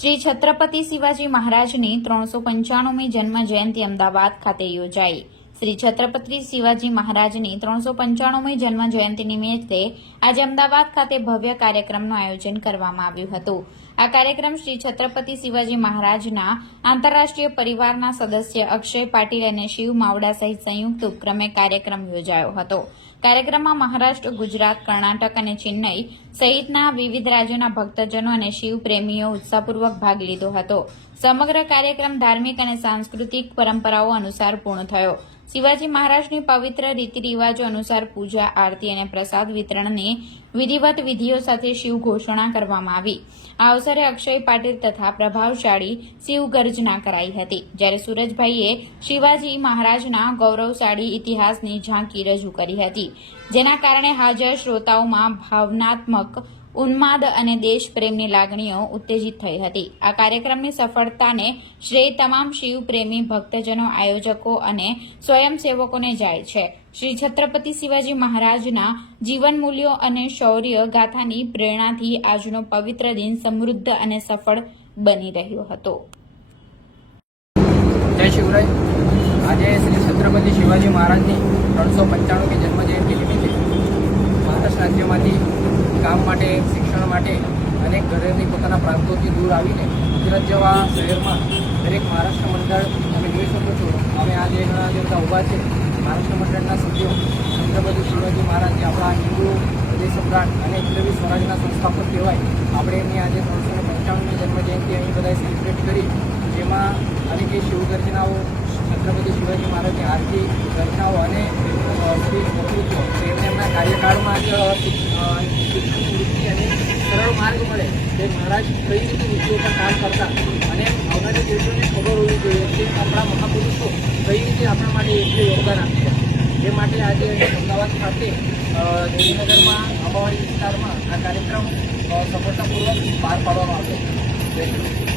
શ્રી છત્રપતિ શિવાજી મહારાજની ત્રણસો પંચાણુમી જન્મ જયંતિ અમદાવાદ ખાતે યોજાઈ. શ્રી છત્રપતિ શિવાજી મહારાજની ત્રણસો પંચાણુમી જન્મ જયંતિ નિમિત્તે આજે અમદાવાદ ખાતે ભવ્ય કાર્યક્રમનું આયોજન કરવામાં આવ્યું હતું. આ કાર્યક્રમ શ્રી છત્રપતિ શિવાજી મહારાજના આંતરરાષ્ટ્રીય પરિવારના સદસ્ય અક્ષય પાટીલ અને શિવ માવડા સહિત સંયુક્ત ઉપક્રમે કાર્યક્રમ યોજાયો હતો. કાર્યક્રમમાં મહારાષ્ટ્ર, ગુજરાત, કર્ણાટક અને ચેન્નઈ સહિતના વિવિધ રાજ્યોના ભક્તજનો અને શિવ પ્રેમીઓ ઉત્સાહપૂર્વક ભાગ લીધો હતો. સમગ્ર કાર્યક્રમ ધાર્મિક અને સાંસ્કૃતિક પરંપરાઓ અનુસાર પૂર્ણ થયો. શિવાજી મહારાજની પવિત્ર રીતિ રિવાજો અનુસાર પૂજા, આરતી અને પ્રસાદ વિતરણની વિધિવત વિધિઓ સાથે શિવ ઘોષણા કરવામાં આવી. આ અવસરે અક્ષય પાટીલ તથા પ્રભાવશાળી શિવ ગર્જના કરાઈ હતી. જ્યારે સુરજભાઈએ શિવાજી મહારાજના ગૌરવશાળી ઇતિહાસની ઝાંકી રજૂ કરી હતી. જેના કારણે હાજર શ્રોતાઓમાં ભાવનાત્મક ઉન્માદ અને દેશપ્રેમની લાગણીઓ ઉત્તેજિત થઈ હતી. આ કાર્યક્રમની સફળતાને શ્રેય તમામ શિવ પ્રેમી ભક્તજનો, આયોજકો અને સ્વયંસેવકોને જાય છે. શ્રી છત્રપતિ શિવાજી મહારાજના જીવન મૂલ્યો અને શૌર્ય ગાથાની પ્રેરણાથી આજનો પવિત્ર દિન સમૃદ્ધ અને સફળ બની રહ્યો હતો. જય શિવરાય. આજે શ્રી છત્રપતિ શિવાજી મહારાજની ત્રણસો પંચાણુંમી જન્મજયંતિ નિમિત્તે મહારાષ્ટ્ર રાજ્યમાંથી કામ માટે, શિક્ષણ માટે અનેક ઘરેની પોતાના પ્રાંતોથી દૂર આવીને ગુજરાત જેવા શહેરમાં દરેક મહારાષ્ટ્ર મંડળ, તમે જોઈ શકો છો, અમે આજે ઘણા દેવતા ઊભા છે. મહારાષ્ટ્ર મંડળના સભ્યો છત્રપતિ શિવાજી મહારાજ જે આપણા હિન્દુ પ્રદેશ સમ્રાટ અને હિન્દવી સ્વરાજના સંસ્થાપક કહેવાય. આપણે એમની આજે ત્રણસો પંચાણુંમી જન્મજયંતિ અહીં બધાએ સેલિબ્રેટ કરી. જેમાં અનેક શિવગર્જનાઓ, છત્રપતિ શિવાજી મહારાજની આરતી રચનાઓ અને પ્રકૃતિઓ તેમને એમના કાર્યકાળમાં જ સરળ માર્ગ મળે તે મહારાજ કઈ રીતે વૃત્તિઓ કામ કરતા અને આવનારી પેઢીઓને ખબર હોવી જોઈએ કે આપણા મહાપુરુષો કઈ રીતે આપણા માટે એટલું યોગદાન આપશે એ માટે આજે અમદાવાદ ખાતે ગાંધીનગરમાં અમાવાડી વિસ્તારમાં આ કાર્યક્રમ સફળતાપૂર્વક પાર પાડવામાં આવ્યો.